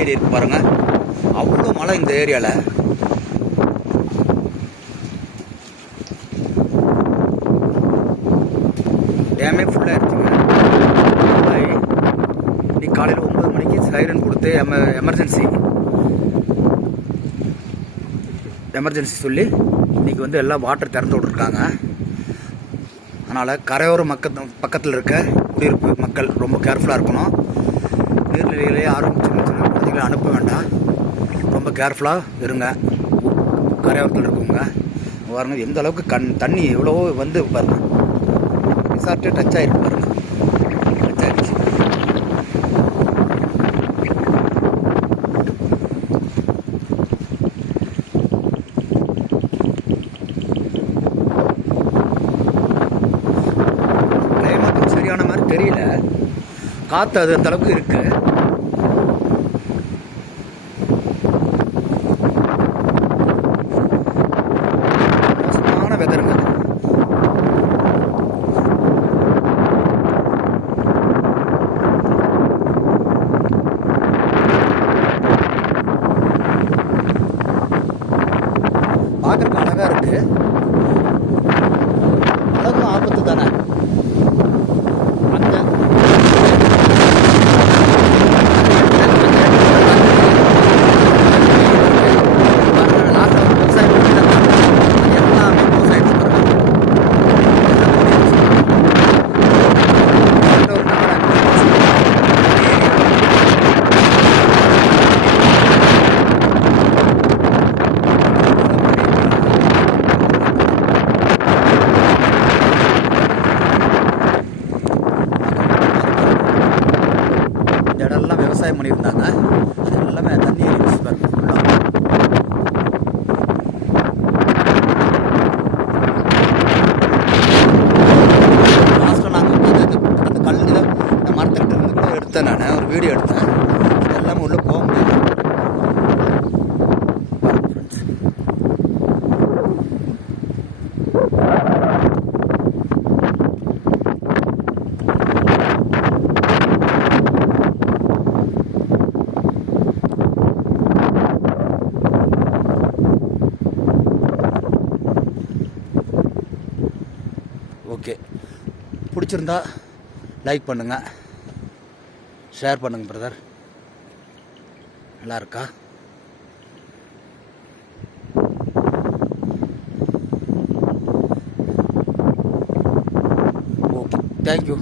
ஏரி இருக்கு பாருங்கள். அவ்வளோ மழை இந்த ஏரியாவில். டேமே ஃபுல்லாக இருக்குங்க. இன்னைக்கு காலையில் 9 மணிக்கு சைரன் கொடுத்து எமர்ஜென்சி சொல்லி இன்றைக்கி வந்து எல்லாம் வாட்டர் திறந்து விட்ருக்காங்க. அதனால் கரையோர பக்கத்தில் இருக்க குடியிருப்பு மக்கள் ரொம்ப கேர்ஃபுல்லாக இருக்கணும். நீர்நிலைகளே யாரும் சின்ன சின்ன குழந்தைகளை அனுப்ப வேண்டாம். ரொம்ப கேர்ஃபுல்லாக இருங்க. கரையோரத்தில் இருக்கவங்க பாருங்க எந்த அளவுக்கு தண்ணி எவ்வளோ வந்து பாருங்க. ரிசார்ட்டே டச் ஆகிருக்கு பாருங்க. டச் ஆகிடுச்சு. கிளைமேட்டும் சரியான மாதிரி தெரியல. காற்று அது அந்த அளவுக்கு இருக்கு. மோசமான வெதருங்க. பார்க்கறதுக்கு அழகா இருக்கு. அழகும் ஆபத்து தானே. இடம்லாம் விவசாயம் பண்ணியிருந்தாங்க. அது எல்லாமே தண்ணி ஏறிடுச்சு பாருங்க ஃபுல்லாக. லாஸ்ட்டில் நாங்கள் அந்த கல்லில் இந்த மரத்துக்கிட்ட இருந்து கூட எடுத்தேன். நான் ஒரு வீடியோ எடுத்தேன். அது எல்லாமே உள்ளே போக முடியாது. ஓகே, பிடிச்சிருந்தா லைக் பண்ணுங்கள், ஷேர் பண்ணுங்கள் பிரதர். நல்லா இருக்கா? Okay, thank you.